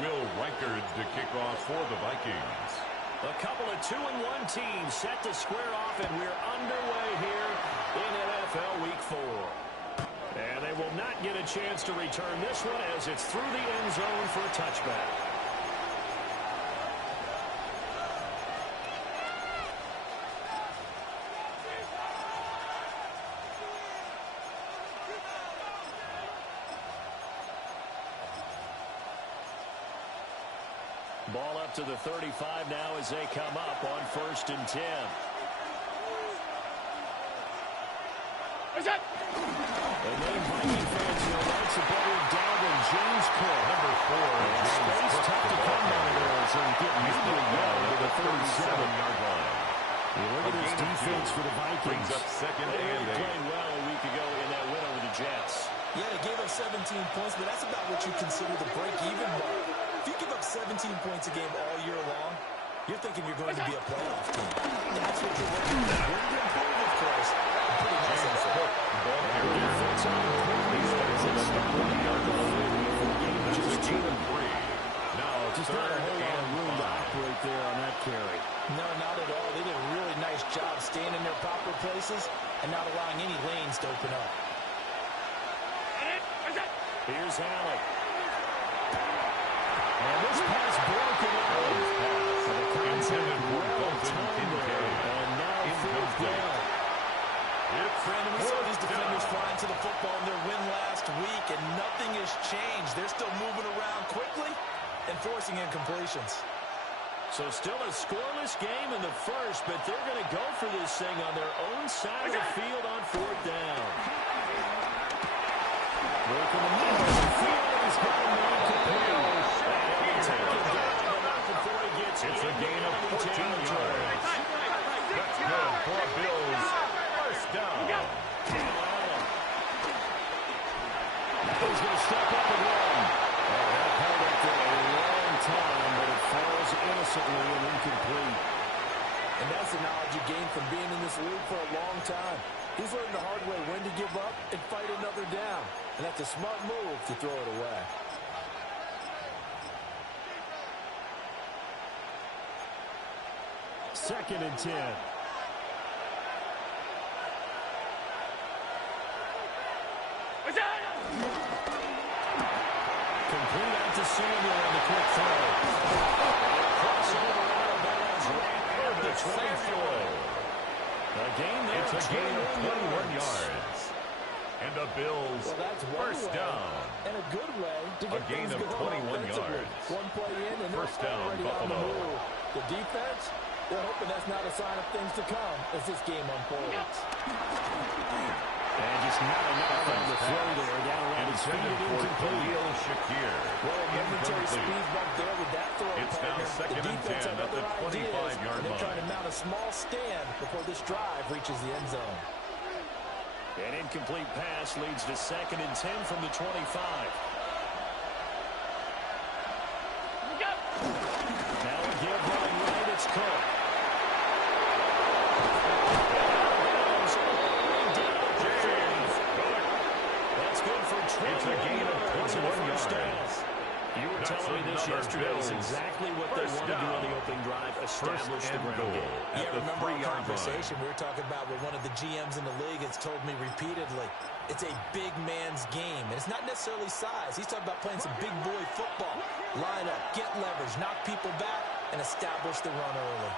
Will Reichard to kick off for the Vikings. A couple of 2-1 teams set to square off, and we're underway here in NFL Week 4. And they will not get a chance to return this one as it's through the end zone for a touchback. Ball up to the 35 now as they come up on 1st and 10. The name Viking fans likes a better Dalvin James Cook. Number 4. Space tough to come by there as they get moving well to the 37-yard line. Look at this defense for the Vikings. Brings up 2nd They and 8. played well a week ago in that win over the Jets. Yeah, they gave up 17 points, but that's about what you consider the break-even mark. If you give up 17 points a game all year long, you're thinking you're going to be a playoff team. That's what you're looking for. When you improve, of course, a pretty nice effort. Defense on the corner. Just 2 and 3. Now Just not a whole lot of room to operate there on that carry. No, not at all. They did a really nice job staying in their proper places and not allowing any lanes to open up. Here's Allen. And this pass broken out. The concept well timed there. And now 4th down. Brandon, we saw these defenders flying to the football in their win last week, and nothing has changed. They're still moving around quickly and forcing incompletions. So still a scoreless game in the first, but they're going to go for this thing on their own side of the field on 4th down. Work in the middle of the field. He's got a man complete. Take it down, but before he gets It's a gain of 14 yards. That's good for Bills. 1st down. He's going to step up and run. That held up for a long time, but it falls innocently and incomplete. And that's the knowledge you gain from being in this league for a long time. He's learned the hard way when to give up and fight another down. And that's a smart move to throw it away. Second and 10. Complete out to Samuel on the quick throw. Crossover out of bounds right at the 24. A gain there. It's a gain of 21 yards. And the Bills, Well, that's one 1st way, down. and a good way to get A gain things of going 21 offensively. yards. One play in, and they're 1st down, already on the Buffalo. move. The defense, they're hoping that's not a sign of things to come as this game unfolds. And just not enough on the throw there. Down around his feet Intended and for incomplete. Khalil Shakir. Well, a momentary speed bump there with that throw, It's now partner. 2nd The and defense 10 had at the other ideas, 25-yard and they're trying to line. mount a small stand before this drive reaches the end zone. An incomplete pass leads to 2nd and 10 from the 25. Now a give running right, it's Cook. That's good for 20. It's a gain of 21 yards. yards. You were That's telling me this another yesterday. It's Bills. exactly what they 1st want to do on down. the opening drive, establish the and ground goal game. at Yeah, the remember our 3-yard conversation line. we were talking about with one of the GMs in the league has told me repeatedly, it's a big man's game. And it's not necessarily size. He's talking about playing some big boy football. Line up, get leverage, knock people back, and establish the run early.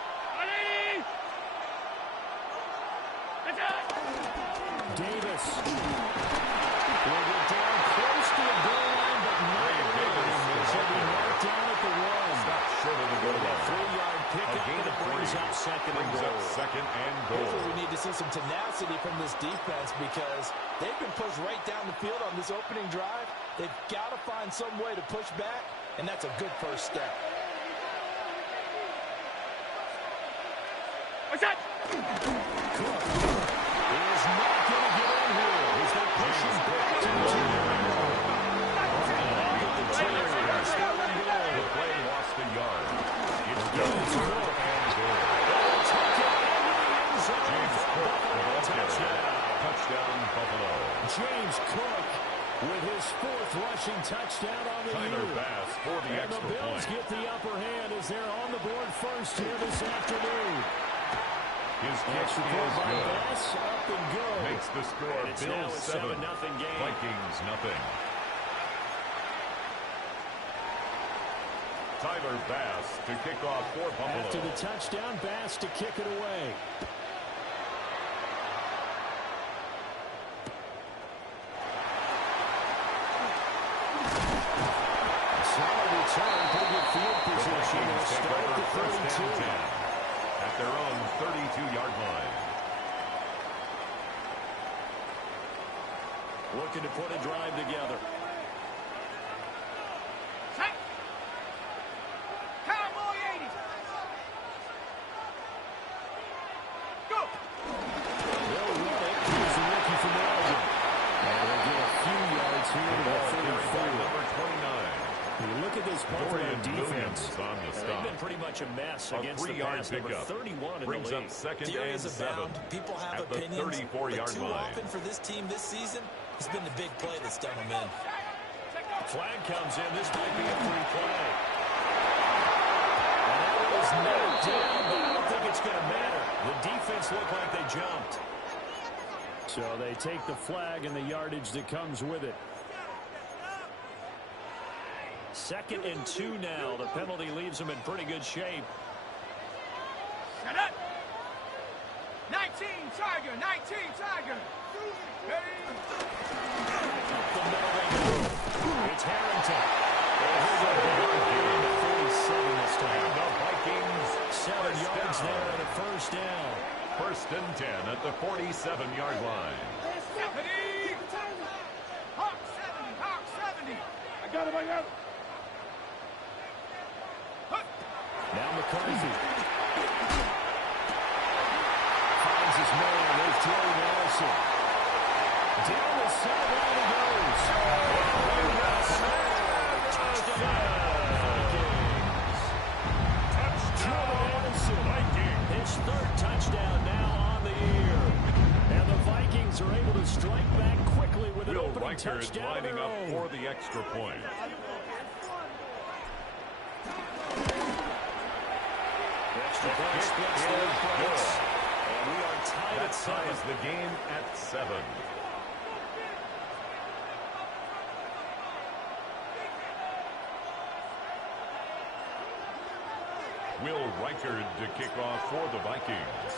Davis will get down close to the goal line, but not really. He'll be marked down at the one. Stop short of the goal line. 3-yard pickup, gain and of it brings 3. up 2nd and Brings goal. up 2nd and Here's goal. where we need to see some tenacity from this defense because they've been pushed right down the field on this opening drive. They've got to find some way to push back, and that's a good first step. Cook is not going to get in here. He's not pushing back to the 2-yard line. The play lost a yard. It's done. 3rd and goal. James Cook, the ball carrier. Touchdown, Buffalo. James Cook with his 4th rushing touchdown on the Tyler year. Bass for the And extra the Bills point. get the upper hand as they're on the board first here this afternoon. His kick Extra is point by good. Bass, up and go. Makes the score And it's now Bills a 7, 7-0 game. Vikings nothing. Tyler Bass to kick off for Buffalo. After the touchdown, Bass to kick it away. Solid return, pretty good field position. They'll start at the 32. At their own 32-yard line. Looking to put a drive together. Cowboy 80. Go. They'll run it. Here's the rookie from Oregon. And they'll get a few yards here to the 34. Number 29. You look at this Buffalo Dorian defense. Williams on the They've stop. been pretty much a mess A against the 3-yard pass. Number pickup. 31 in Brings the up league. second and Theories 7. abound. People have At the opinions. 34-yard But too line. often for this team this season, it's been the big play that's done them in. Flag comes in. This might be a free play. And that was knocked down, but I don't think it's going to matter. The defense looked like they jumped. So they take the flag and the yardage that comes with it. 2nd and 2 now. The penalty leaves them in pretty good shape. Shut up. 19 Tiger. 19 Tiger. Up the middle they go. It's Harrington. And here's a big 47 this time. The Vikings 7 yards down. there and a first down. 1st and 10 at the 47-yard line. 70. Hawk 70. Hawk 70. I got it. Now McCarthy. Finds his man. There's Jordy Nelson. Down the sideline he goes. Touchdown. Vikings. His 3rd touchdown now on the year. And the Vikings are able to strike back quickly with an Will opening Reichard touchdown. lining of their up own. for the extra point. Extra point Kick splits the is difference. good. And we are tied That at 7. ties the game at 7. Will Reichard to kick off for the Vikings.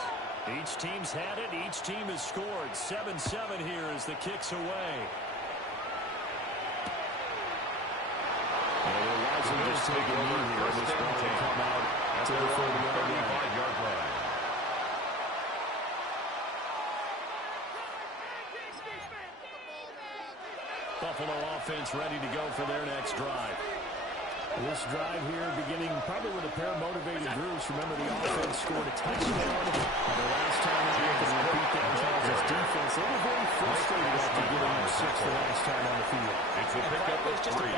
Each team's had it. Each team has scored. 7-7 here as the kick's away. And they're largely just taking over here. First This and ball 10 will come out at to their the own 35-yard line. 35-yard line. Buffalo offense ready to go for their next drive. This drive here beginning probably with a pair of motivated groups. Remember, the offense scored a touchdown. And the last time they had to repeat that Chargers defense, they were very frustrated after giving up 6 the last time on the field. It's a pickup of 3.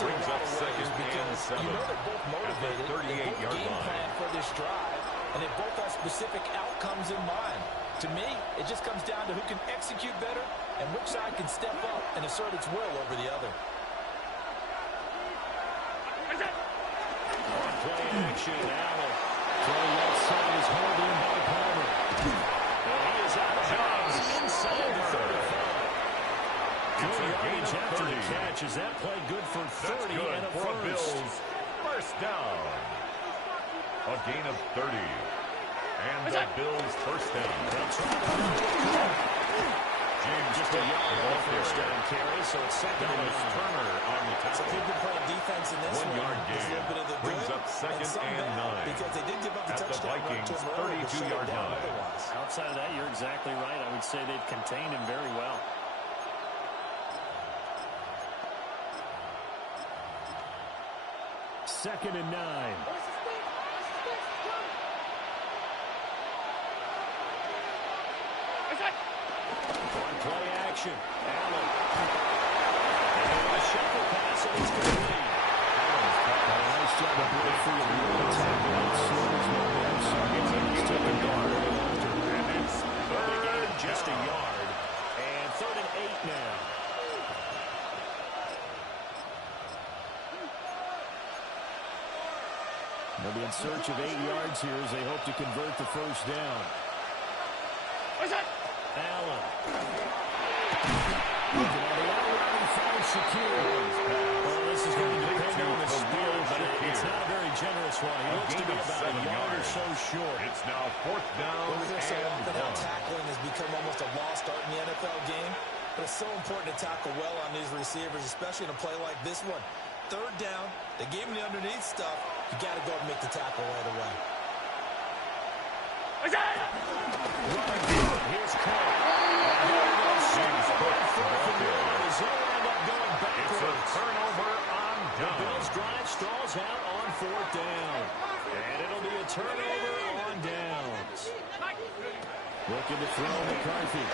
Brings up second and 7 You know they're both motivated. at the They both 38-yard game line. plan for this drive, and they both have specific outcomes in mind. To me, it just comes down to who can execute better and which side can step up and assert its will over the other. Play action, Allen. Play left side is hauled in by Palmer. And he is out of bounds inside the 35. Good yardage after the catch. Is that play good for 30 Good and a for first? Bills. First down. A gain of 30. And the Bills first down. James Just a Cook, yard the on ball the first carrier. down carry, so it's second and Dallas 9. Turner on the So if tackle. you can play defense in this 1 one, yard there's a gain. little bit of the Brings good up second and some and bad, 9. because they did give up the At the touchdown run Vikings to him earlier to shut 32-yard it down line. otherwise. Outside of that, you're exactly right. I would say they've contained him very well. Second and 9. On play action, Allen. And a shuffle pass, and it's complete. Nice job to break free of the tackle. It slows momentum, so he's taken guard. And it's They gained third just a down. yard. And 3rd and 8 now. They'll be in search of 8 yards here as they hope to convert the first down. Allen. Looking at the outrun, finds Shakir. Well, this is going to depend on the speed, but it's not a very generous one. He looks to be about a yard or so short. It's now 4th down So often how and 1. tackling has become almost a lost art in the NFL game. But it's so important to tackle well on these receivers, especially in a play like this one. 3rd down, they gave him the underneath stuff. You got to go and make the tackle right away. Here's Cook. It's a turnover on The down. Bills drive stalls out on 4th down. And it'll be a turnover on downs. Looking to throw McCarthy.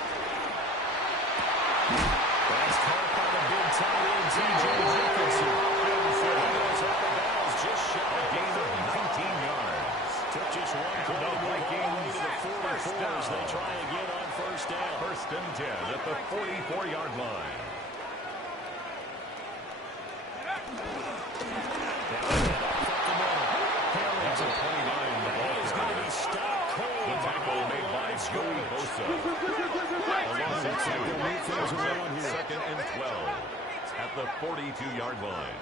That's caught by the big tight end, T.J. Jefferson. Just shy A gain of 19 yards. Took just one play to move all the way to the 44 as they try again on 1st down. 1st and 10 at the 44-yard line. It's a 29 the ball carrier. The tackle made by Joey Bosa. A loss of 2. Brings up 2nd and 12 at the 42-yard line.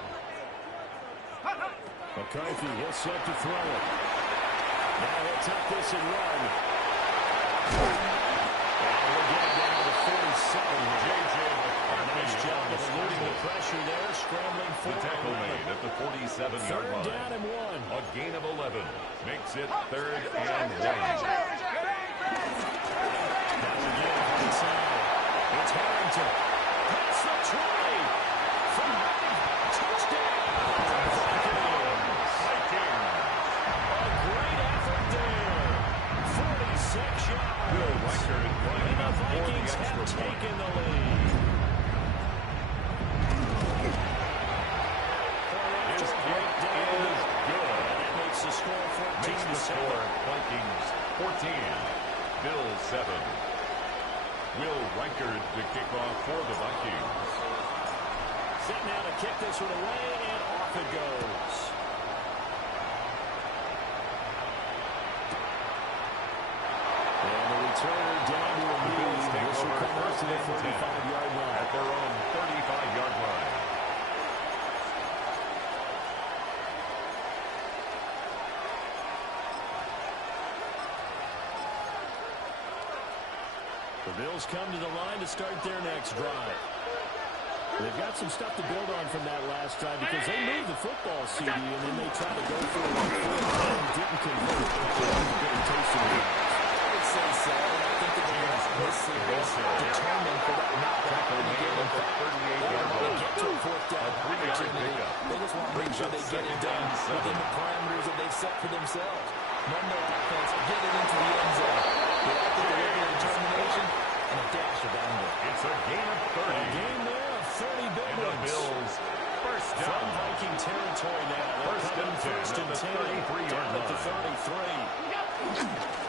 McCarthy is set to throw it. Now he'll tuck this and run. And we'll get it down to 47. J.J. Nice job of eluding the pressure there, scrambling for The tackle made at the 47-yard line. 3rd down and 1. A gain of 11 makes it 3rd and 1. Now again from inside. It's Harrington. Pass the 20. From touchdown. A great effort there. 46 yards. Will Reichard And lining the up for the Vikings extra have point. taken the lead. His kick is good. That makes the score 14 Makes the to 7. score Vikings 14, Bills 7. Will Reichard to kick off for the Vikings. Set now to kick this one away, and off it goes. And the returner down to a knee. This will come out to the 35-yard line. At their own 35-yard line. The Bills come to the line to start their next drive. They've got some stuff to build on from that last drive because they moved the football, CD, and then they tried to go for it and didn't convert. Good taste of it. I would say so. I think that they're determined for that not to happen again. In fact, they get to a 4th down opportunity. They just want to make sure they get it done within the parameters that they've set for themselves. Run their offense, get it into the end zone. They have the delivery determination and a dash of anger. It's a gain of 30. A game there of 30 big And the ones. Bills first From down. Viking territory now. First and 10 First and at the 10. 33-yard Down at the line. 33.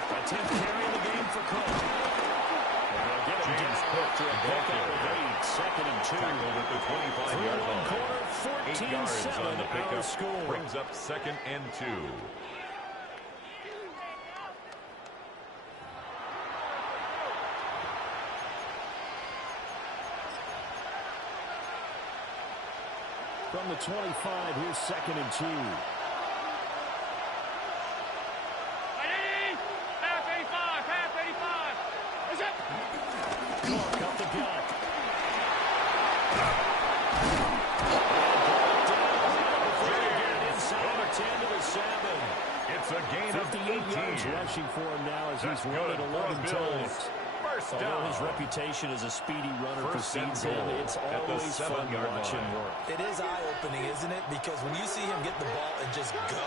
A 10th carry in the game for Cook. And they'll get him James down Cook to a ball pickup of carrier. 8. 2nd and 2. Tackled at the 25-yard One line. quarter, 8 yards on 14-7 the our pickup. score. Brings up 2nd and 2. From the 25, here's 2nd and 2. Half 85, half 85. What's up? Cook up the gut. Inside the 10 to the 7. It's a gain of 58 yards 18. rushing for him now as That's he's run good it for 11 Bills. times. First Although down. his reputation as a speedy runner First and precedes him, goal it's at the always fun to 7-yard watch him line. work. It is eye-opening, isn't it? Because when you see him get the ball and just go,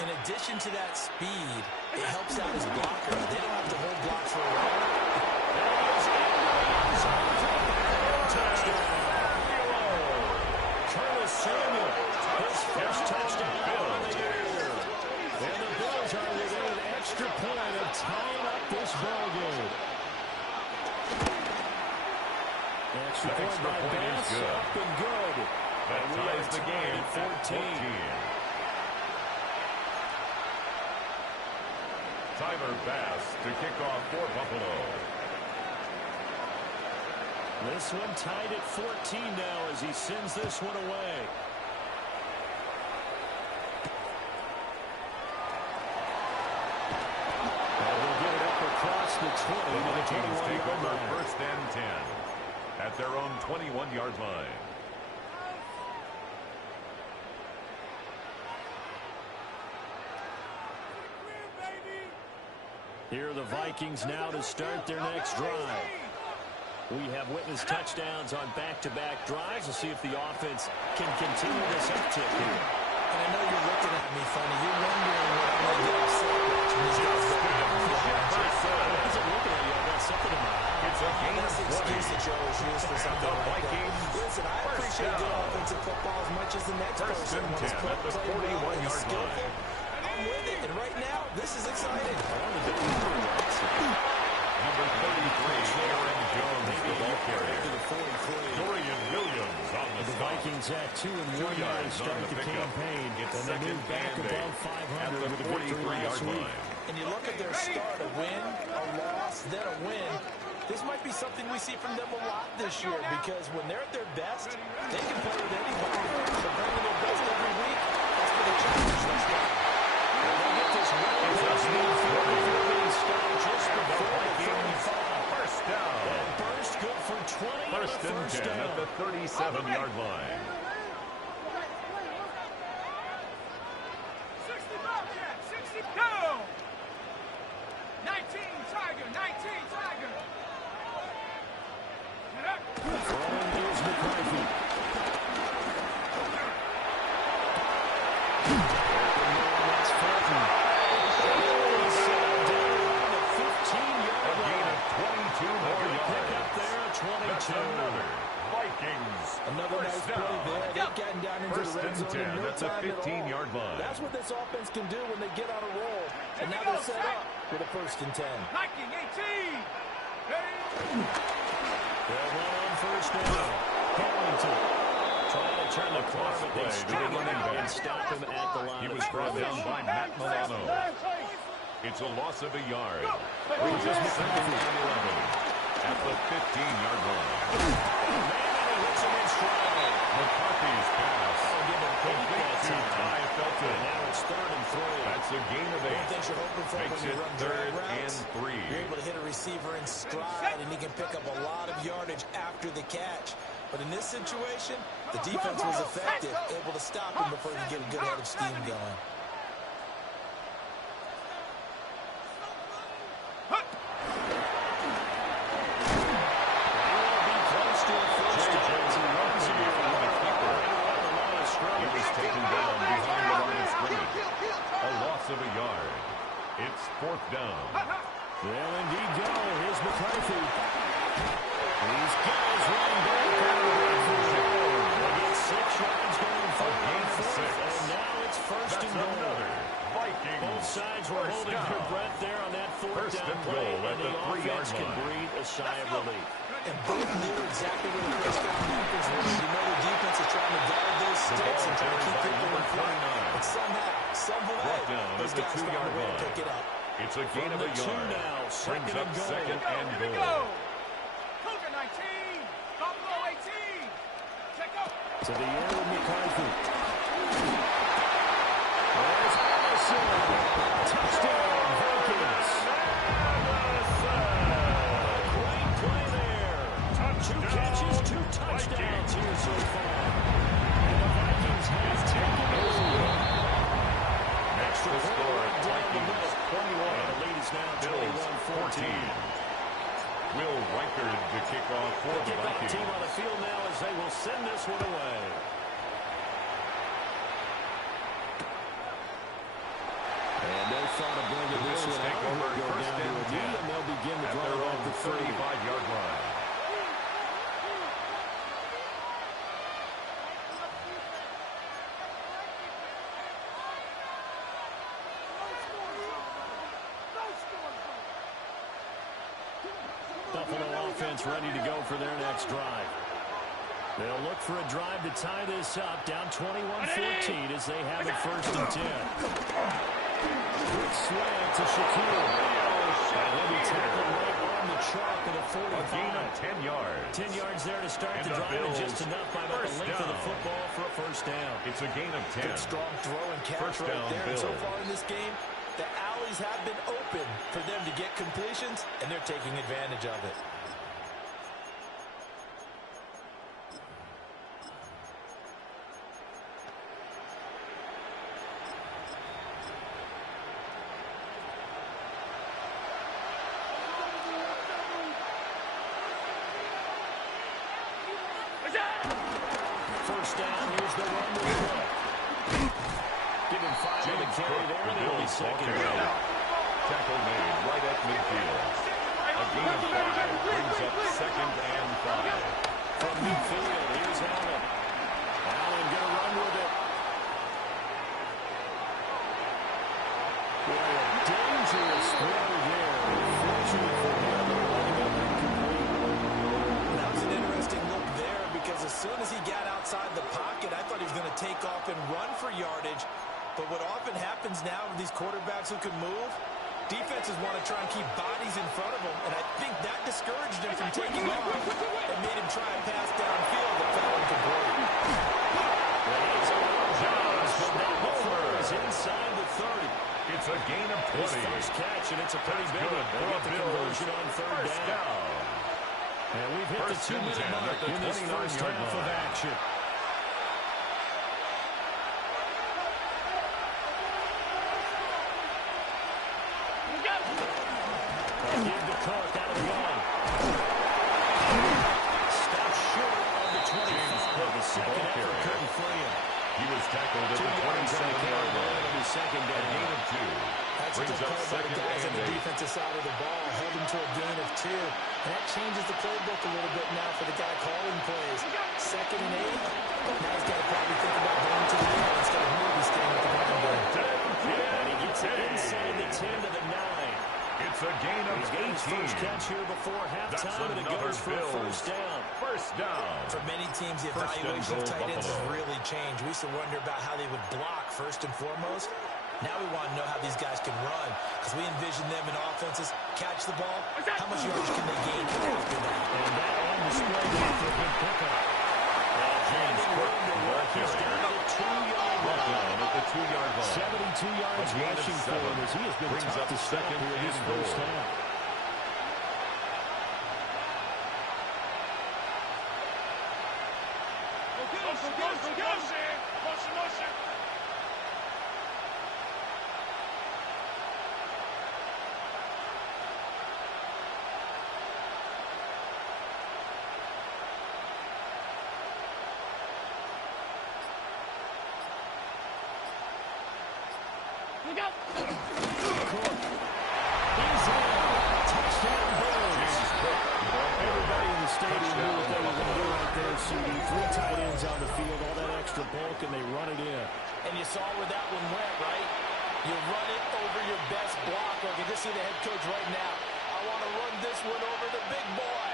in addition to that speed, it helps out his blocker. They don't have to hold blocks for a while. Curtis Samuel, his first touchdown on the year. And the Bills are within an extra point of tying up this ballgame. Extra That point extra by point is Bass, good. up and good. That And we ties are the tied game at at 14. Tyler Bass to kick off for Buffalo. This one tied at 14 now as he sends this one away. And they'll get it up across the 20 The to the Vikings take 21-yard over line. first and 10 at their own 21-yard line. Here are the Vikings now to start their next drive. We have witnessed touchdowns on back-to-back drives. We'll see if the offense can continue this uptick here. And I know you're looking at me funny. You're wondering what I'm going to get upset watching these guys go down the field. I wasn't looking at you. I got something in my eye. It's a gain of That's the 20. excuse that you always use for something The like that. Vikings Listen, I appreciate good offensive football as much as the next First person. and When it's 10 played at the well and 41-yard skillful, line. I'm with it. And right now, this is exciting. Number 33, Aaron Jones, the ball carrier. To the 43. Dorian Williams on the The stop. Vikings at 2-1 now to yards on start the the pickup. campaign. It's And they second move back and above 8 at 500 the with a victory last 43-yard week. line. And you look at their start, a win, a loss, then a win. This might be something we see from them a lot this year because when they're at their best, they can play with anybody. But bringing their best every week, that's for the challenge. Let's go. And they get this one start just before the 35. First down. And burst good for 20 First on the and first 10 at down. the 37-yard line. 60 Bobcat, 60 go! 19 Tiger, 19 Tiger! Get up! Throwing is McCarthy. That's Fulton. A gain of 22 more Pick up yards. there at 22. That's another Vikings. Another nice First play down. there. They've gotten down into First the red and zone 10 in no at the time at all. 15-yard line. That's what this offense can do when they get on a roll. And now they're set up with a first and 10. Hiking, 18! Ready? They'll run on first down. Harrington trying to turn the corner, but they play to the strike him running out back. and stop him at the line He of was brought scrimmage. down by Matt Milano. It's a loss of a yard. Brings Here's us second McCarthy. and 11 at the 15-yard line. Man, he hits him in stride. McCarthy's pass. Give him Complete to Ty Felton. And now it's 3rd and 3. That's a gain of One 8. thing you're hoping for Makes when you it run third drag routes, and 3. you're able to hit a receiver in stride, and he can pick up a lot of yardage after the catch. But in this situation, the defense was effective, able to stop him before he could get a good head of steam going. He was taken down behind the line of scrimmage. A loss of a yard. It's 4th down. They'll indeed go. Here's McCarthy. These guys running back out of the backfield. They get 6 yards going forward on gain of 4th, 6. and now it's first That's and goal. another Vikings. Both sides were first holding down. their breath there on that 4th First down and play, goal at and the the 3-yard offense can line. breathe a sigh of relief. And both knew exactly where the first down markers were. You know the defense is trying to guard those sticks and try to keep people in front. But somehow, some way, Brought down those at the guys found a 2-yard way to line. pick it up. It's a gain of the a 2 yard. now, Brings second up and goal. second and Here we goal. go! Cougar 19! Buffalo 18! Check out! To the air with McCarthy. There's Allison. Touchdown, Vikings. Great play there. 2 catches, 2 touchdowns here so far. And the Vikings have taken the lead. Next to score, Vikings 21. And the lead is now Bills 21-14. 14. Will Reichard to kick off for the Kickoff Vikings. team on the field now as they will send this one away. And they thought of bringing this Bills one take out. over He'll go first down to and a 10 knee, and they'll begin the at drive their at own the 30. 35-yard line. Buffalo offense ready to go for their next drive. They'll look for a drive to tie this up, down 21-14 as they have it 1st and 10. Quick slant to Shaquille. And he'll be tackled right on the chalk of the 45. A gain of 10 yards. 10 yards there to start the drive, and just enough by about the length of the football for a first down. It's a gain of 10. Good strong throw and catch First right down, there. And so Bills. far in this game, the alleys have been open for them to get completions, and they're taking advantage of it. First down, here's the run with Cook. Give him 5 on the carry there, and it'll be second down. Tackle made right at midfield. A gain of 5 brings up second and 5. From midfield, here's Allen. Allen going to run with it. Boy, a dangerous throw there. Fortunate for him, they're running up incomplete. That was an interesting look there because as soon as he got outside the pocket, I thought he was going to take off and run for yardage. But what often happens now with these quarterbacks who can move, defenses want to try and keep bodies in front of them, and I think that discouraged him from taking off and made him try and pass downfield that fell incomplete. But that ball is inside the 30. It's a gain of 20. His first catch, and it's a pretty That's big good one. They for get the the Bills. conversion on third down. And we've hit First the and 2-minute 10 mark at the in this first 29-yard half of line. action. Give the Cook out of the gun. Stop short of the 25. The second effort couldn't free him. He was tackled at 2 the yards on the 27-yard carry. line. It'll be second A down. gain of 2. That's a Brings good up play by the second guys on and the 8. defensive side of the ball, held him to a gain of 2. And that changes the playbook a little bit now for the guy calling plays. Second and 8. Now he's got to probably think about going to the air instead of maybe staying with the ground game. And he gets it inside the 10 to the 9. It's a gain of He's got his 18. first catch here before That's halftime, and it another goes for a Bills. first down. First down. For many teams, the First and evaluation of goal, tight ends has Buffalo. really changed. We used to wonder about how they would block first and foremost. Now we want to know how these guys can run because we envision them in offenses catch the ball. How much yardage can they gain after that? And that on display after a good pickup. James Cook, He's down to the 2-yard brought line. down at the 2-yard line. 72 yards A gain of rushing for 7. him as he has been Brings tough up to stop second here in this and first goal. half. Everybody in the stadium knew what they were going to do right there, CD. 3 tight ends on the field, all that extra bulk, and they run it in. And you saw where that one went, right? You run it over your best blocker. You can just see the head coach right now. I want to run this one over the big boy.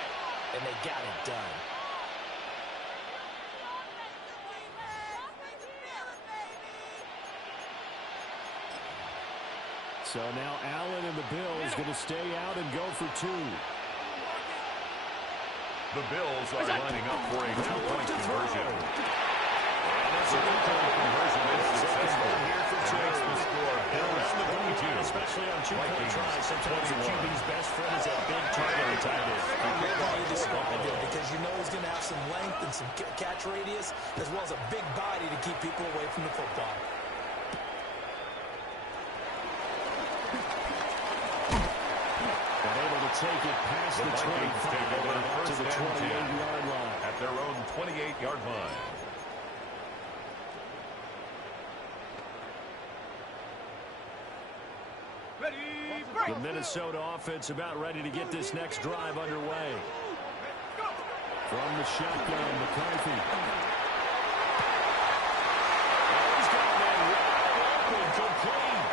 And they got it done. So now Allen and the Bills going to stay out and go for 2. The Bills are lining up for a 2-point conversion. The 2-point conversion is successful. It makes the score Bills 22. Especially on 2-point tries. Sometimes the 21. QB's best friend is that big target tight end. I love how you described it because you know he's going to have some length and some catch radius as well as a big body to keep people away from the football. And able to take it past the 25 and out to the 28-yard line. At their own 28-yard line. The Minnesota offense about ready to get this next drive underway. From the shotgun, McCarthy. He's got that wide open, complete.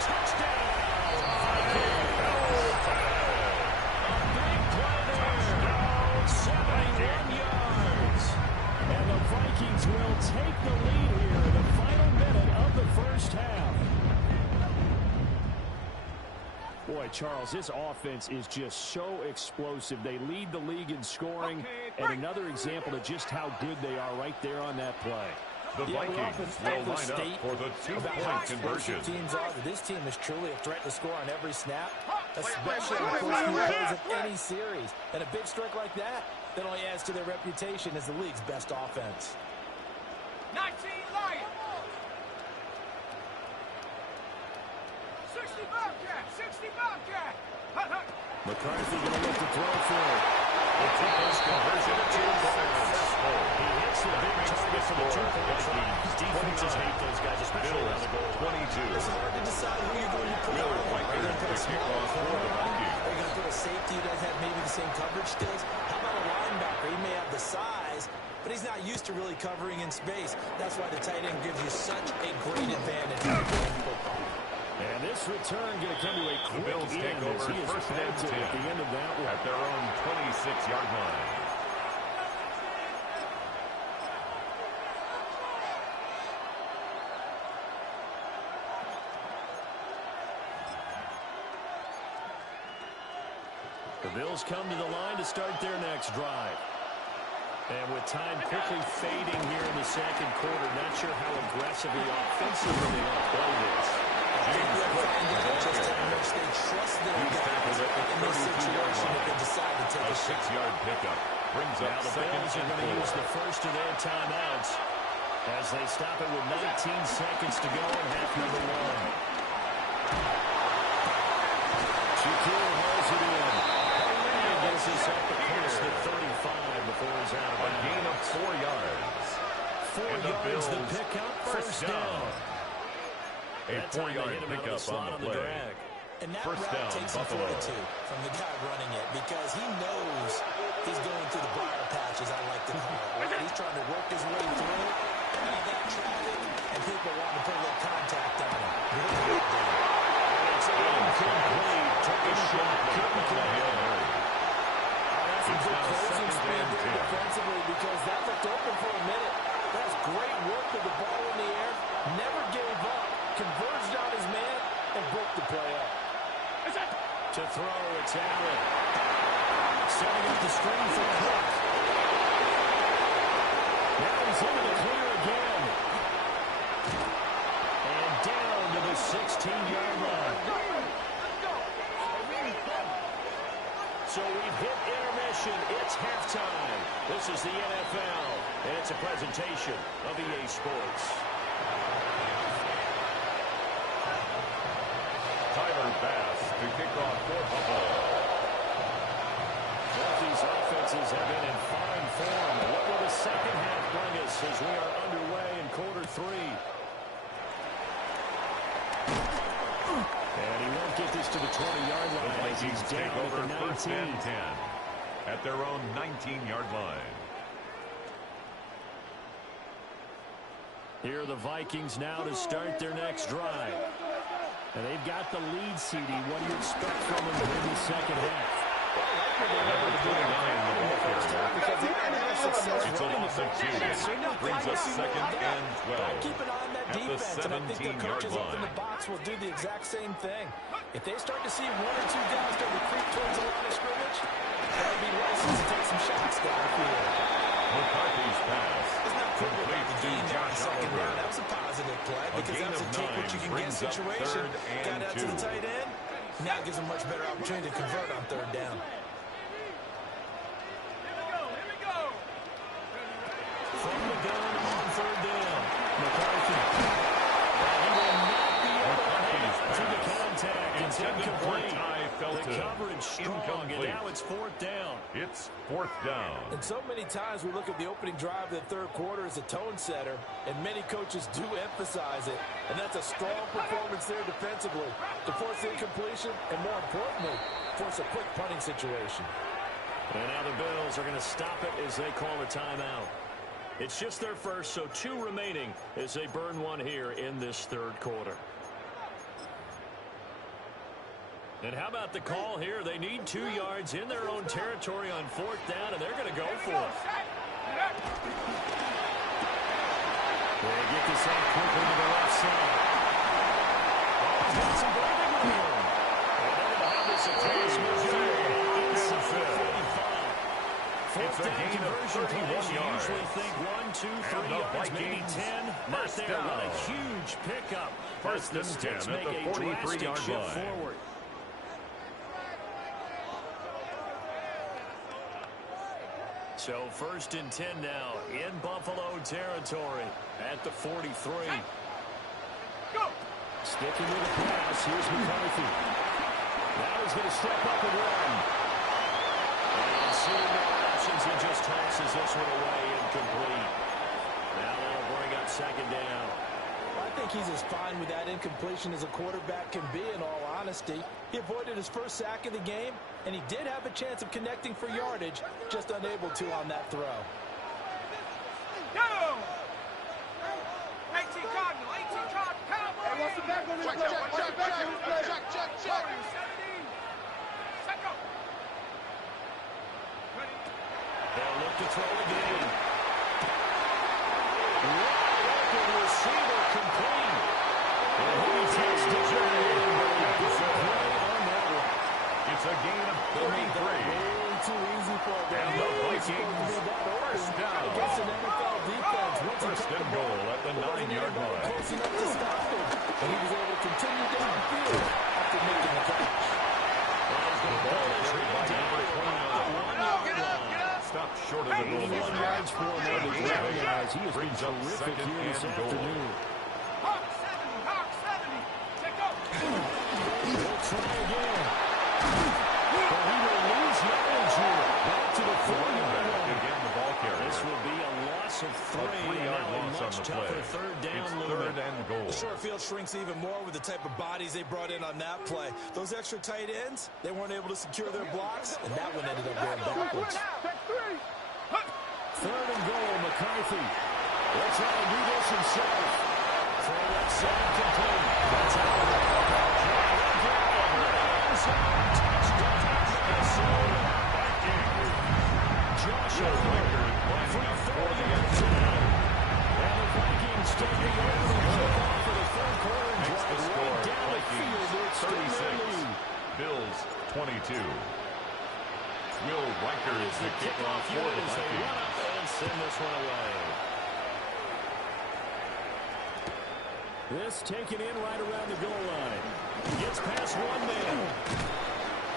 Touchdown! A big play there. 71 yards. And the Vikings will Charles, this offense is just so explosive. They lead the league in scoring, and another example of just how good they are right there on that play. The Vikings will line up for the two-point conversion. Teams are, but this team is truly a threat to score on every snap, especially on the first few plays of any series. And a big strike like that only adds to their reputation as the league's best offense. 19 Lions. 60 Bobcat. 60 Bobcat. McCarthy going to look to throw for it. The two-point conversion successful. He hits the big target for the two-point try. Defenses hate those guys, especially around the goal. 22. It's hard to decide who you're going to put on. Are you going to put a small corner on? Are you going to put a safety who doesn't have maybe the same coverage skills? How about a linebacker? He may have the size, but he's not used to really covering in space. That's why the tight end gives you such a great advantage in football. And this return going to come to a quick Bills take end as over he is first and planted 10 at the end of that one. At their own 26-yard line. The Bills come to the line to start their next drive. And with time quickly fading here in the second quarter, not sure how aggressively offensively they want to play this. I think we'll find out just how much they trust their guys in this situation if they decide to take a shot. 6-yard pickup brings up Now the second Bills are and going to 4. use the first of their timeouts as they stop it with 19 seconds to go in half number one. Shaquille hauls it in. Gets us up across the 35 before he's out of A gain of 4 yards. 4 And the yards Bills to pick up, first down. A 4-yard pickup on the play. And that First route down, takes some Buffalo. fortitude from the guy running it because he knows he's going through the briar patch, as I like to call it. Right? He's trying to work his way through all that traffic, and people want to put a little contact on him. It's incomplete. Took a shot. Couldn't get it. That's a It's good now closing second speed and there 10. defensively because that looked open for a minute. That's great work with the ball in the air. Never gave up. Converged on his man and broke the play up. To throw, it's Allen. Setting up the screen for Cook. Now he's into the clear again. And down to the 16-yard line. So we've hit intermission. It's halftime. This is the NFL, and it's a presentation of EA Sports. Tyler Bass to kick off for Buffalo. Both these offenses have been in fine form. What will the second half bring us as we are underway in quarter three? And he won't get this to the 20-yard The line as he's Vikings take down over at the first 19. and 10 at their own 19-yard line. Here are the Vikings now to start their next drive. And they've got the lead, CD. What do you expect from them in the second half? Number 29, the ball carrier. It's a loss of 2. Brings us second and 12. Keep an eye on that At the defense, and I think the 17-yard coaches up in the line. box will do the exact same thing. If they start to see 1 or 2 guys start to creep towards the line of scrimmage, they'll be licensed to take some shots downfield. McCarthy's pass. It's not quick about Complete the to game down Josh second Oliver. down. That was a positive play because gain that was of a take what 9 you can get brings up situation. third and Got out to the 2. tight end. Now it gives them much better opportunity to convert on third down. Here we go. From the gun on third down. McCarthy. And he will not be able to hang to the contact. It's Intended for incomplete. Ty Felton. The coverage strong, and Incomplete. now it's fourth down. It's fourth down. And so many times we look at the opening drive of the third quarter as a tone setter, and many coaches do emphasize it. And that's a strong performance there defensively to force the incompletion and, more importantly, force a quick punting situation. And now the Bills are going to stop it as they call a timeout. It's just their first, so 2 remaining as they burn one here in this third quarter. And how about the call here? They need 2 yards in their own territory on fourth down, and they're going to go for it. They get this out quickly to the left side. Oh, he's got some breathing room. And they're going to have this across midfield inside the 45. It's a gain of 31 yards. Usually think 1, 2, 3 yards, maybe 10. Not there. What a huge pickup. First and 10 at the 43-yard line. Forward. So first and 10 now in Buffalo territory at the 43. Go! Sticking with the pass. Here's McCarthy. Now he's going to step up and run. And seeing no options, he just tosses this one away incomplete. Now that'll bring up second down. I think he's as fine with that incompletion as a quarterback can be, in all honesty. He avoided his first sack of the game, and he did have a chance of connecting for yardage, just unable to on that throw. Go! 18 Cardinal, 18 Cardinal, Cowboys! Hey, what's the back on this play? Check. Set go! Ready? They'll look to throw again. Wide open receiver complete. And he takes the journey. It's a gain of 33. Way too easy for them. And the Vikings first down. Against an NFL defense. First and goal at the 9-yard line. Close enough to stop him, but he was able to continue downfield after making the catch. The ball is carried by number 29. Stopped short of the goal line. 81 yards for him on the ground, guys. He has been Brings up terrific second here this and goal. afternoon. Hawk 70, Hawk 70. Check go! He'll try again. But he will lose yardage here. Back to the 40-yard line. Again, the ball carrier. This will be a loss of 3. A 3-yard Now a loss on much the tougher play. third down It's looming. third and goal. The short field shrinks even more with the type of bodies they brought in on that play. Those extra tight ends, they weren't able to secure their blocks, and that one ended up going backwards. Third and goal, McCarthy. They'll try to do this himself. Throw that side complete. That's out of the Josh Allen from 40 yards out. And the Vikings take the early kickoff for the third quarter and Makes the drive score. right down the field to extend their 36. lead. Bills 22. Will Riker is the kickoff for the As they run Vikings. up and send this one away. This taken in right around the goal line. Gets past one man.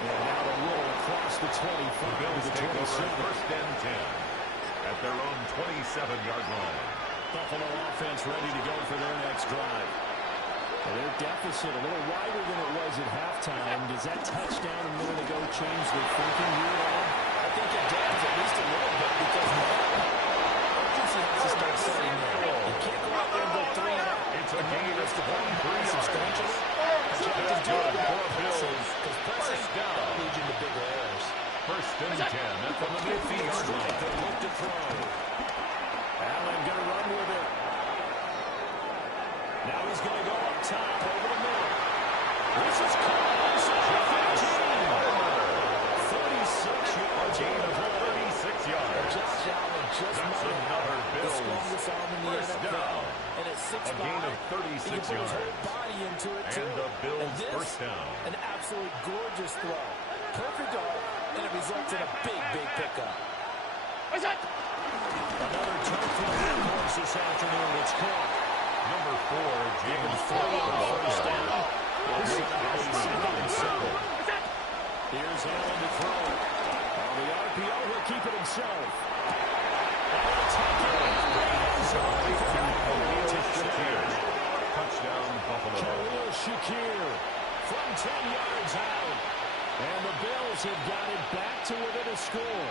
And now the roll across the 25 Bills to the take over 27. first and 10 at their own 27-yard line. Buffalo offense ready to go for their next drive. Well, their deficit a little wider than it was at halftime. Does that touchdown a minute ago change their thinking here at all? I think it does, at least a little bit, because urgency has to start setting in. You can't go out there and go 3 and out. It's a gain of 23 substantially. yards. Still good for Bills. Because First pressing down. that leads you to bigger errors. First and 10 at the 50-yard line. They look to throw. Allen going to run with it. Now he's going to go up top over the middle. This is caught inside the 15. 36 yards. A gain of 36 yards. Josh Allen just That's might have another the Bills strongest arm in the first NFL. down. And at 6'5", A gain of 36 he can put his whole yards. body into it, too. And the Bills And this, first down. an absolute gorgeous throw. Perfect arm, and it results in a big, big pickup. Another touchdown course this afternoon. It's caught. Number 4, James First Ford. down. It's second and 7. Here's Allen to throw. On the RPO, he'll keep it himself. And he'll take it in the end zone. Touchdown, Buffalo. Khalil Shakir from 10 yards out. And the Bills have got it back to within a score.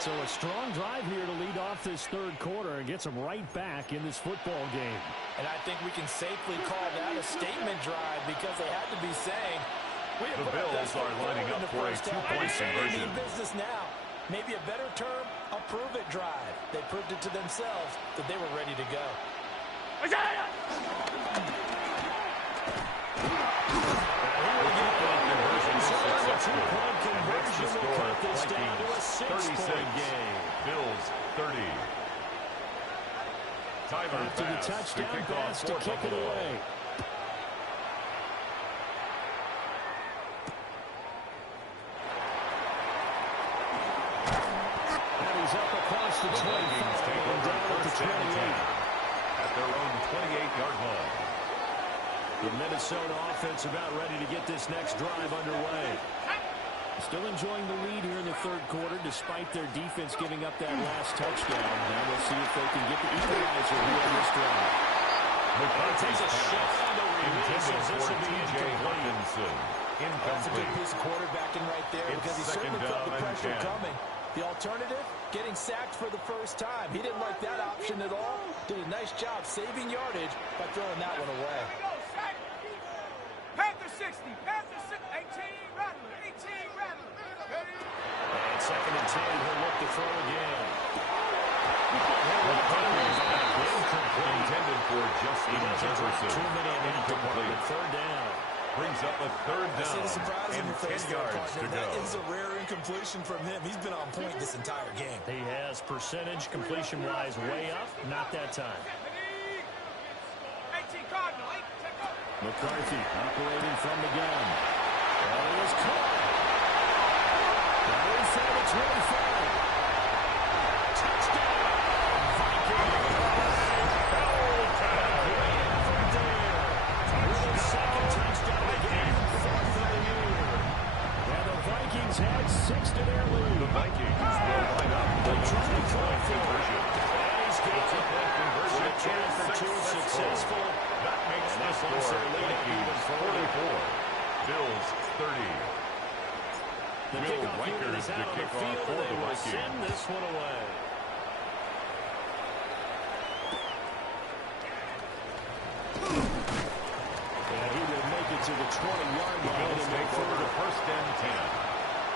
So a strong drive here to lead off this third quarter and gets them right back in this football game. And I think we can safely call that a statement drive because they had to be saying, we have The put our Bills best are foot lining forward in up the for a first half. two-point We conversion. need business now. Maybe a better term, a prove-it drive. They proved it to themselves that they were ready to go. Two-point conversion will cut this down to a 36. 6-point game. Bills 30. Tyler After the Bass, the touchdown kickoff pass to for kick it Buffalo. away. the 25 and down at the 28. At their own 28-yard line. The Minnesota offense about ready to get this next drive underway. Still enjoying the lead here in the third quarter, despite their defense giving up that last touchdown. Now we'll see if they can get the equalizer here on this drive. McCarthy's takes a shot on the release. intended This for will be T.J. Hawkinson. That's a good Incomplete. piece of quarterbacking right there It's because he second certainly felt the down and pressure 10. coming. The alternative, getting sacked for the first time. He didn't like that option at all. Did a nice job saving yardage by throwing that one away. Panther 60, Panther 18, Rattler, 18, Rattler. And second and 10, he'll look to throw again. McCarthy's pass intended for Justin Jefferson. Too many in Incomplete. third down. Brings up a third I see down the surprise in and your face 10 there, yards partner. to go. That is a rare incompletion from him. He's been on point this entire game. He has percentage completion-wise way up. Not that time. 18 Cardinal, 8, check up. McCarthy operating from the gun. And he is caught. Now inside the 25. Touchdown, Vikings. Second touchdown again, fourth of the year. And the Vikings had 6 to their lead. The Vikings will line up the two-point conversion. And he's got it. Conversion Return for two, successful. That makes the score Vikings 44, Bills 30. The Will kickoff Riker unit is to out on kick the off field, for and the they will Vikings. send this one away. And he will make it to the 20-yard The line. Bills and take go over further. to first and 10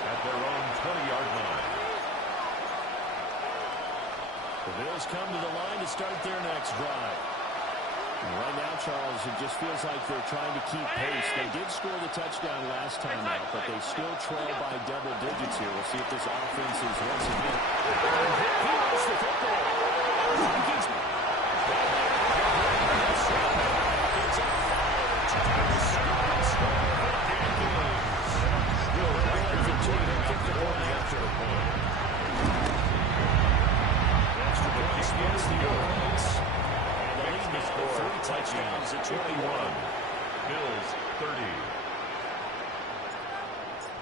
at their own 20-yard line. The Bills come to the line to start their next drive. And right now, Charles, it just feels like they're trying to keep pace. They did score the touchdown last time out, but they still trail by double digits here. We'll see if this offense is once again. He wants the football. Vikings. It's a foul to the score. Will Riker to kick the ball after a point. Extra points against the Orioles. And the lead now with 3 touchdowns at 21. Bills 30.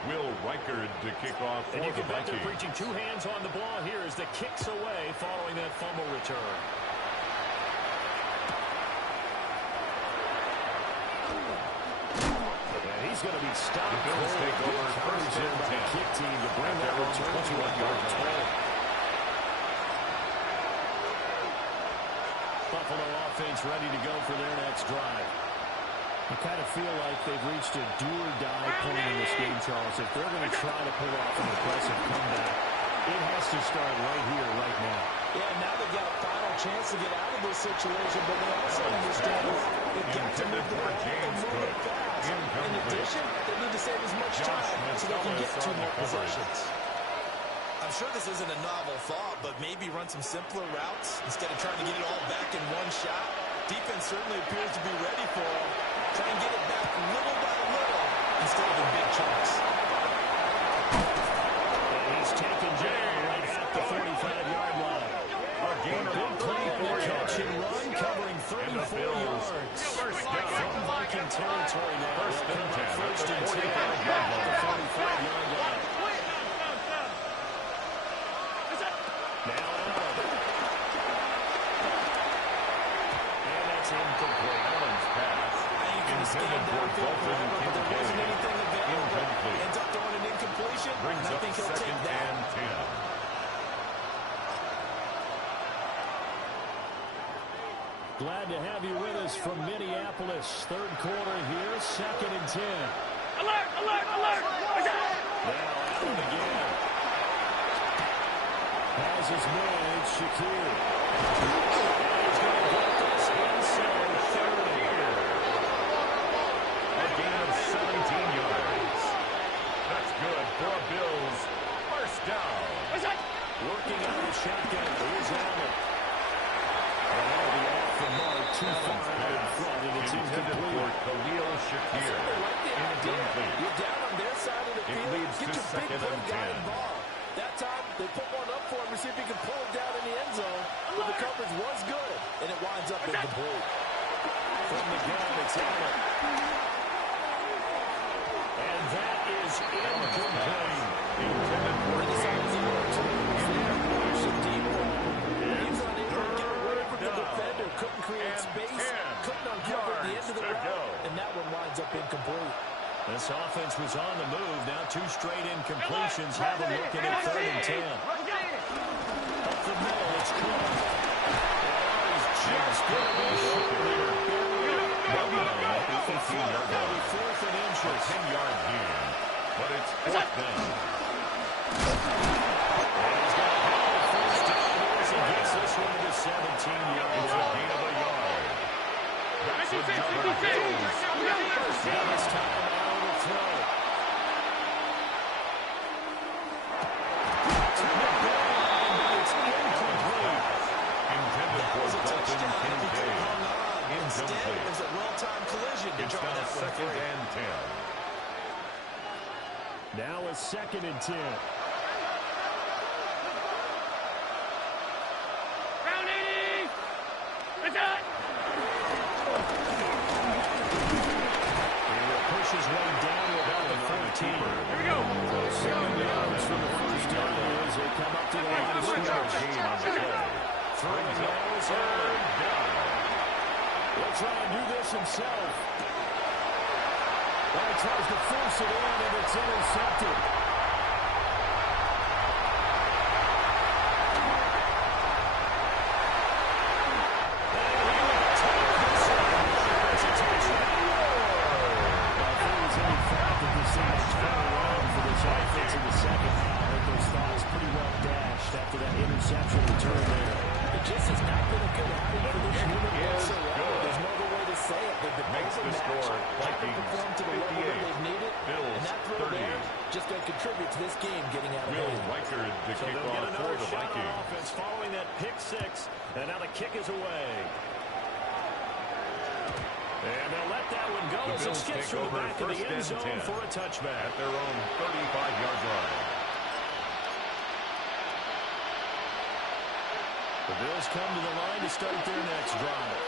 Will Riker to kick off for And you the can bet they're Vikings. preaching 2 hands on the ball here as the kicks away following that fumble return. And he's going to be stopped. The Bills take over first and 10. Kick team to bring that return to a 21-yard line. Buffalo offense ready to go for their next drive. I kind of feel like they've reached a do-or-die point in this game, Charles. If they're going to try to pull off an impressive comeback, it has to start right here, right now. Yeah, now they've got a final chance to get out of this situation, but they also understand they've got to move the ball and move it fast. In addition, they need to save as much time so they can get 2 more possessions. I'm sure this isn't a novel thought, but maybe run some simpler routes instead of trying to get it all back in one shot. Defense certainly appears to be ready for them. Try and get it back little by little instead of in big chunks. And he's taken down right at the 45-yard line. A gain of 34 Catch yards. and run, covering 34 Bills yards. first down. From Viking territory now. First and 10 First at and the 10 45-yard at the line. 45-yard line. Now out. And that's incomplete. Allen's pass. You can scan Intended for downfield Dalton forever, but there wasn't Kincaid. anything available. Incomplete. Ends up throwing an incompletion, Brings and I up think he'll second take that. and 10. Glad to have you with us from Minneapolis. Third quarter here, second and 10. Alert, alert, alert. Now Allen again. Has his man, it's Shakir. He's going to get this inside 30. A gain of 17 yards. That's good for a Bills first down. Working out of the shotgun. Here's Allen. And that'll be off the mark, too far out in front, and it's Intended for incomplete. Khalil Shakir. I like the idea. Incomplete. You're down on their side of the It field. leads Get to your big second play and guy 10. involved. That time, they put one up for him to see if he can pull it down in the end zone. But the coverage was good, and it winds up incomplete. From the gun, it's Allen. And that is incomplete. Criticizing the works deep ball. He's unable to get away from the defender. Couldn't create space. Couldn't uncover the end of the route. And that one winds up incomplete. This offense was on the move. Now 2 straight incompletions have them looking at 3rd and 10. Up the middle, it's Cook. He's just going to be short here. Maybe 15-yard line. 4th and inches. 10-yard gain. But it's 4th down. And he's got a first down as he gets this one to the 17-yard line. It's a gain of a yard. That's another Bills. Now this time out of the throw. It's incomplete. Intended for Dalton Kincaid. Instead, Incomplete. it was a well-timed collision to It's draw now that one 2nd free. and 10. Now a 2nd and 10. Round 80. That's it. Pushes one down to about the 14. Here we go. 7 yards from the first down as they come up to the line of scrimmage. Gain on the play. Throwing now is Allen. He'll try and do this himself. Well, he tries to force it in, and it's intercepted. After that interception return there. It just has not been a good outing for this unit whatsoever. There's no other way to say it. They've been Makes the score. haven't performed to the level that they've needed. Bills, And that throw 30. there just going to contribute to this game getting out of Will hand. Reichard the So they'll get kickoff for another the shot on Vikings. offense following that pick 6. And now the kick is away. And they'll let that one go The as it Bills skips take through the over back of the 1st end and zone 10 for a touchback. At their own 35-yard line. The Bills come to the line to start their next drive.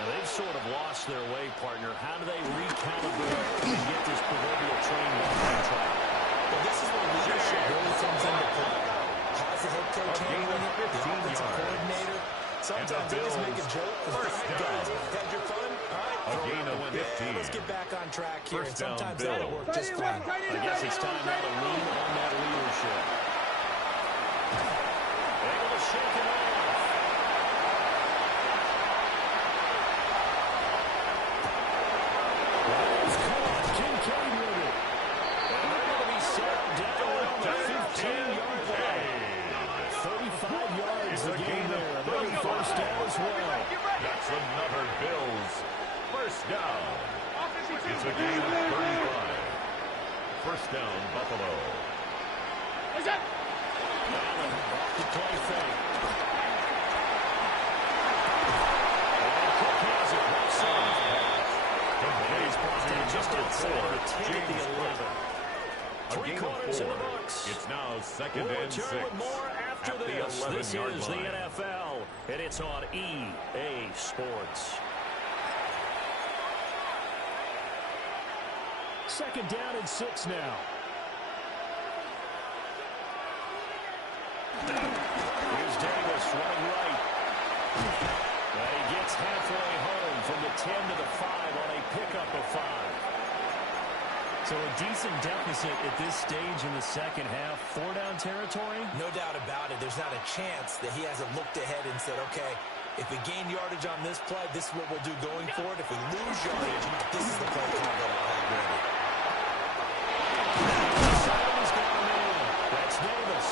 Now, they've sort of lost their way, partner. How do they recalibrate and get this proverbial train back on track? Well, this is where leadership really comes into play. How's the head coach handling it? The 15 offensive yards. coordinator. Sometimes they just make a joke. First down. Guys, had your fun? All right. A gain of 15. Let's get back on track here. First And down, sometimes Bills. that'll work just fine. I guess it's time now to lean on that leadership. Able to shake it off. It's caught. Kincaid with it. And they're going to be set down on the 15-yard line. 35 yards the gain there. Another first down as well. That's another Bills first down. It's a gain of 35. First down, Buffalo. Is that? Allen off the play fake. And Cook has it. Right side. He's brought down just outside the 10 at the 11. A gain of 3/4 in the 4. books. It's now 2nd We'll and 6. return with more after At the this. This 11-yard is the line. NFL, and it's on EA Sports. 2nd down and 6 now. Here's Davis running right. And he gets halfway home from the 10 to the 5 on a pickup of 5. So a decent deficit at this stage in the second half. 4-down territory. No doubt about it. There's not a chance that he hasn't looked ahead and said, okay, if we gain yardage on this play, this is what we'll do going forward. If we lose yardage, this is the play combo I'll have ready. That's Davis.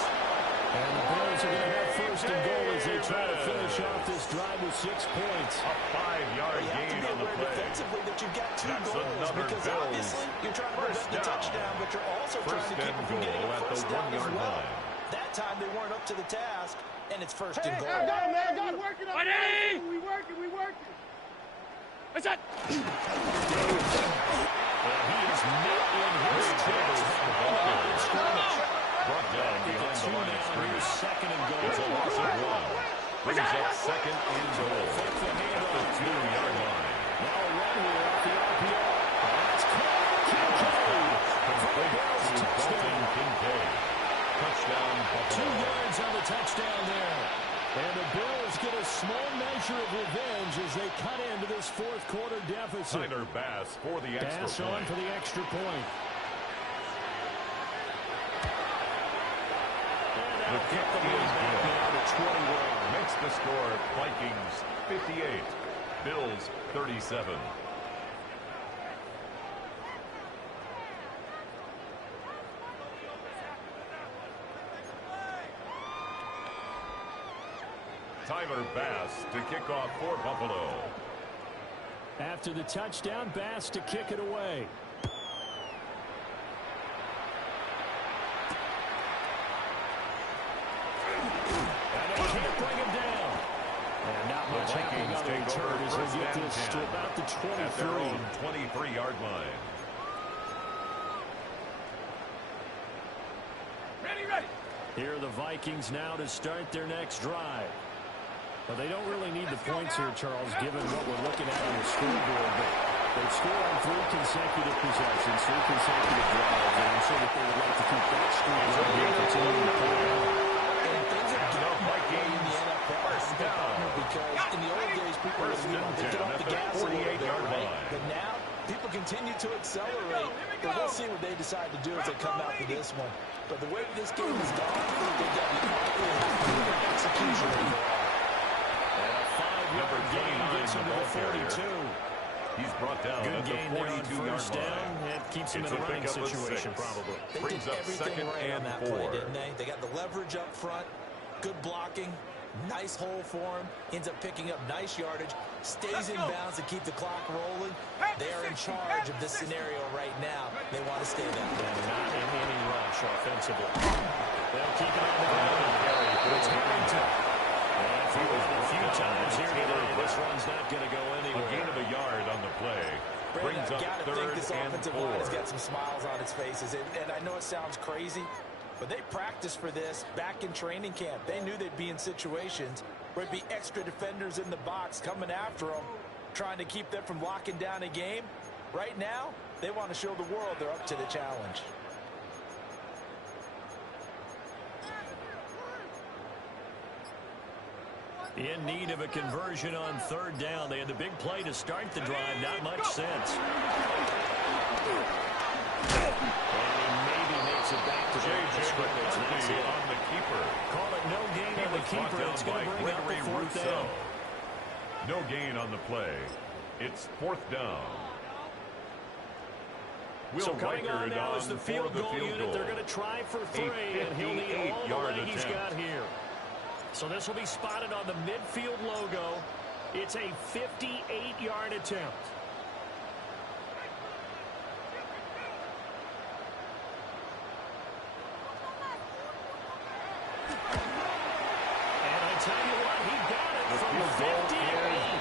And the Bills are going to have 1st and goal as they try to finish off this drive with 6 points. A 5-yard You have to gain be on the aware play. defensively that you've got 2 That's goals another because Bills obviously you're trying to prevent the first down. touchdown, but you're also First trying to keep and them from getting goal a at the first down as 1-yard well. line. That time they weren't up to the task, and it's 1st and goal. I got him, man. I got him. We working. We working. Is that? And he is not in his chance. Brought down Brings up second and goal at the 2-yard line. Now a run here off the RPO. That's caught. Kincaid. Touchdown. Kincaid. Touchdown, Buffalo. 2 yards on the touchdown there. And the Bills get a small measure of revenge as they cut into this fourth quarter deficit. Tyler Bass for the extra Bass on point. for the extra point. The kick is good. Down to 21. Makes the score Vikings 58, Bills 37. Tyler Bass to kick off for Buffalo. After the touchdown, Bass to kick it away. And they can't bring him down. And not much happening on the return as they get this to about the 23. At their own 23-yard line. Here are the Vikings now to start their next drive. Well, they don't really need the points here, Charles, given what we're looking at on the scoreboard. But they've scored on 3 consecutive possessions, 3 consecutive drives, and I'm sure that they would like to keep that streak going here, continuing to play on. And things are getting that way in the NFL. Because in the old days, people would get off the gas a little bit, right? But now, people continue to accelerate. But we'll see what they decide to do as they come out to this one. But the way this game has gone, they've got the execution overall. Number gain gets him to the 42. He's brought down Good at gain the there on 42-yard first down. line. That keeps him in a running situation, probably. They Brings did up everything second right on and that 4. play, didn't they? They got the leverage up front, good blocking, nice hole for him, ends up picking up nice yardage, stays in bounds to keep the clock rolling. They are in charge of this scenario right now. They want to stay there. And not in any rush offensively. They'll keep it on the ground. It's Harrington. And for a few times here today, this run's not going to go anywhere. A gain of a yard on the play. Brandon, Brings up I gotta third think this and offensive 4. line has got some smiles on its faces. And I know it sounds crazy, but they practiced for this back in training camp. They knew they'd be in situations where it'd be extra defenders in the box coming after them, trying to keep them from locking down a game. Right now, they want to show the world they're up to the challenge. In need of a conversion on third down. They had the big play to start the drive. Not much sense. And he maybe makes it back to the scrimmage. That's it. On the keeper. Call it no gain on the keeper. It's going to bring up the fourth down. No gain on the play. It's fourth down. So coming on now is the field goal unit. They're going to try for 3, and he'll need all the way he's got here. So this will be spotted on the midfield logo. It's a 58-yard attempt. And I tell you what, he got it from 58.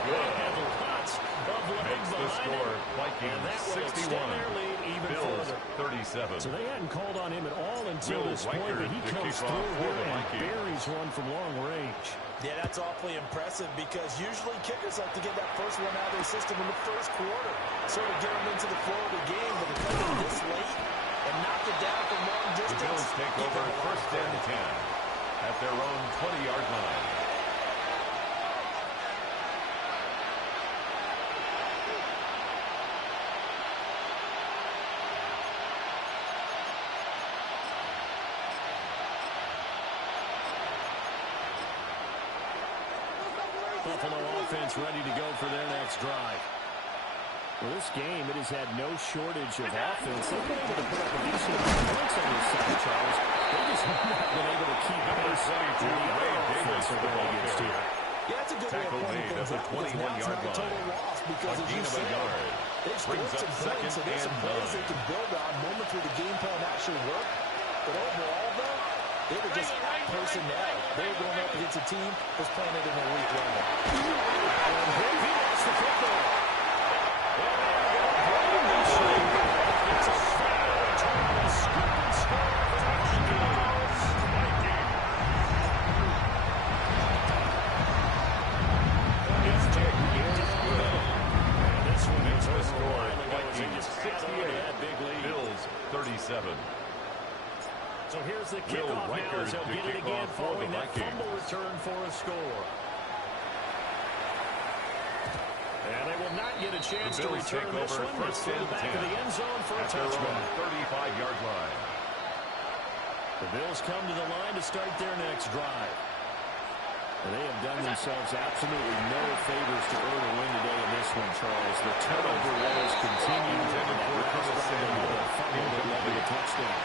And lots of legs behind it. And that will extend their lead even further. 37. So they hadn't called on him at all until this point, but he comes through here and buries one from long range. Yeah, that's awfully impressive because usually kickers like to get that first one out of their system in the first quarter, sort of get them into the flow of the game, but to come in this late and knock it down from long distance. The Bills take over first and 10 at their own 20-yard line. Buffalo offense ready to go for their next drive. Well, this game, it has had no shortage of offense. They've been able to put up a decent amount of points on this side, Charles. They just have not been able to keep pace with the other offense they're going against here. Yeah, that's a good way of pointing things out because now it's not a total loss because, as you said, they've scored some points, so there's some plays they can build on moments where the game plan actually worked. But overall, though, they were just out personnel. They were going up against a team that's playing at an elite level. And here he lost the football. It's a foul. Turner scoop and score for the Vikings. So here's the Will kickoff now Reichard as they'll to get it kick again off for following the that Vikings. fumble return for a score. And they will not get a chance to Bills return take this over one. It's first through the and back 10 of the end zone for a at their own touchback. 35-yard line. The Bills come to the line to start their next drive. And they have done themselves absolutely no favors to earn a win today in this one, Charles. The turnover woes continue. Intended for Curtis Samuel. A touchdown.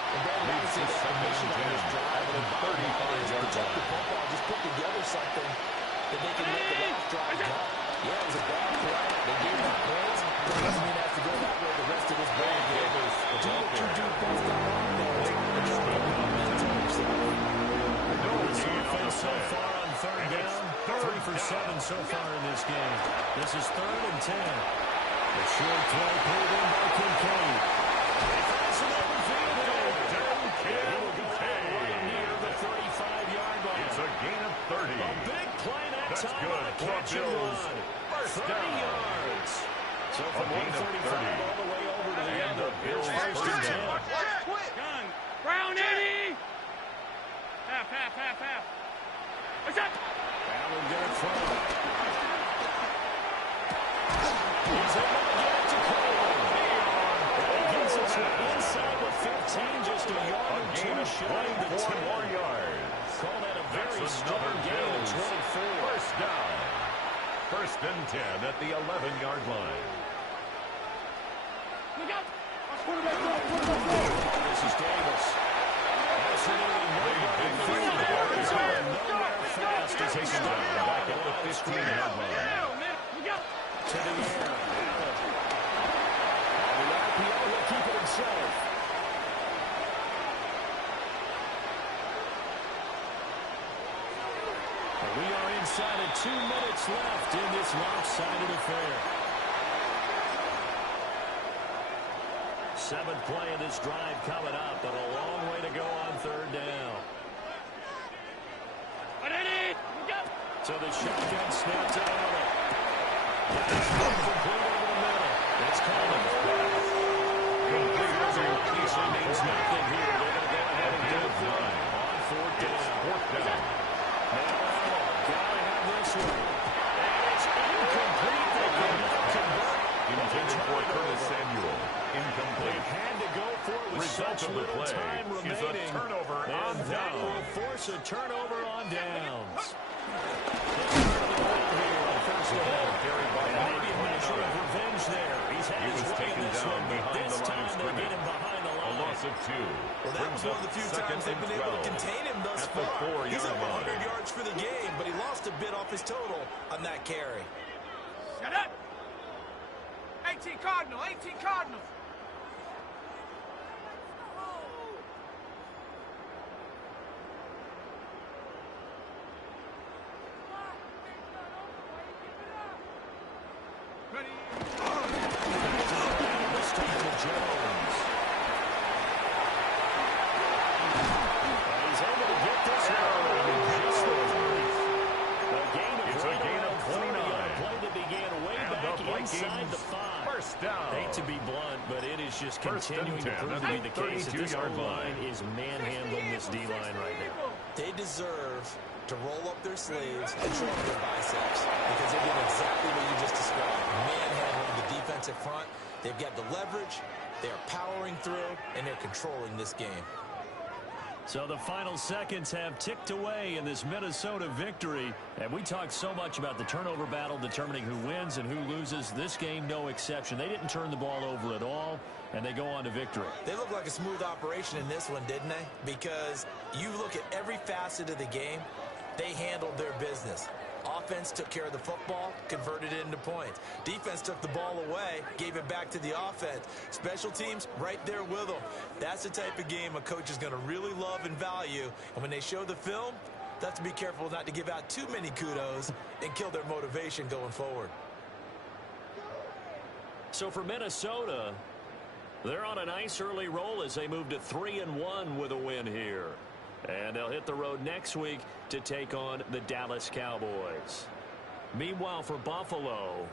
Leads to second and 10 at the 35-yard Protect the line. football. Just put together something that they can let the next drive go. Yeah, it was a bad play. They gave up points. But it doesn't mean it has to go that way the rest of this ball game. Do what you do best on offense. And try to put momentum yourself. This offense so far on third down. 3 for 7 so far in this game. This is 3rd and 10. The short play pulled in by Kincaid. They pass it overfield. He will go out right near the 35-yard line. It's a gain of 30. A big play that That's time good on a for catch and Bills. run. First 30 down. yards. So from A gain of 135 all the way over to the And end the of Bills Bills first first down. down. Gun. Brown, Eddie. Half. What's up? Allen get it from him. He's able to get it to Cole. He gets it to inside the 15, just a yard or two shy of the 10. More yards. Call that a very That's strong another gain of Bills 24. first down. 1st and 10 at the 11-yard line. Look out. This is Davis. Absolutely nobody field there. He's going nowhere fast as he Taken down back at the 15-yard line. Look out. to the air. Allen. On the RPO, he'll keep it himself. We are inside of 2 minutes left in this lopsided affair. 7th play of this drive coming up, but a long way to go on 3rd down. So the shotgun snap to Allen. That's complete over the middle. It's Collins. Completion means nothing here. They're going to go ahead and do it on 4th down. 4th down. Now Allen, gotta have this one. And it's incomplete. They cannot convert. Intended for Curtis Samuel. Incomplete. Had to go for it with Result such of the little play time is a remaining. turnover and on that downs. will force a turnover on downs. They turn the ball here on 1st down. Carried by And maybe a measure of 29. revenge there. He's had He his was way in taken this down one, but behind this the line of time they scrimmage. get him behind the A line. loss of 2. Well, that Brings was one up of the few 2nd times they've and been able to 12 contain him thus at the far. 4-yard He's up line. 100 yards for the game, but he lost a bit off his total on that carry. Shut up. 18 Cardinal. Ready. This time to Jones. And he's able to get this one. Just the 30. It's a gain of 29. On a play that began way And back the inside the Vikings 5. first down. Hate to be blunt, but it is just First and continuing to 10 prove at to be the the case that this 32-yard O-line line. is manhandling this D-line right now. They deserve to roll up their sleeves and show up their biceps because they're doing exactly what you just described. Manhandling the defensive front. They've got the leverage. They're powering through, and they're controlling this game. So the final seconds have ticked away in this Minnesota victory. And we talked so much about the turnover battle determining who wins and who loses. This game, no exception. They didn't turn the ball over at all, and they go on to victory. They look like a smooth operation in this one, didn't they? Because you look at every facet of the game, they handled their business. Offense took care of the football, converted it into points. Defense took the ball away, gave it back to the offense. Special teams, right there with them. That's the type of game a coach is going to really love and value. And when they show the film, they have to be careful not to give out too many kudos and kill their motivation going forward. So for Minnesota, they're on a nice early roll as they move to 3-1 with a win here. And they'll hit the road next week to take on the Dallas Cowboys. Meanwhile, for Buffalo,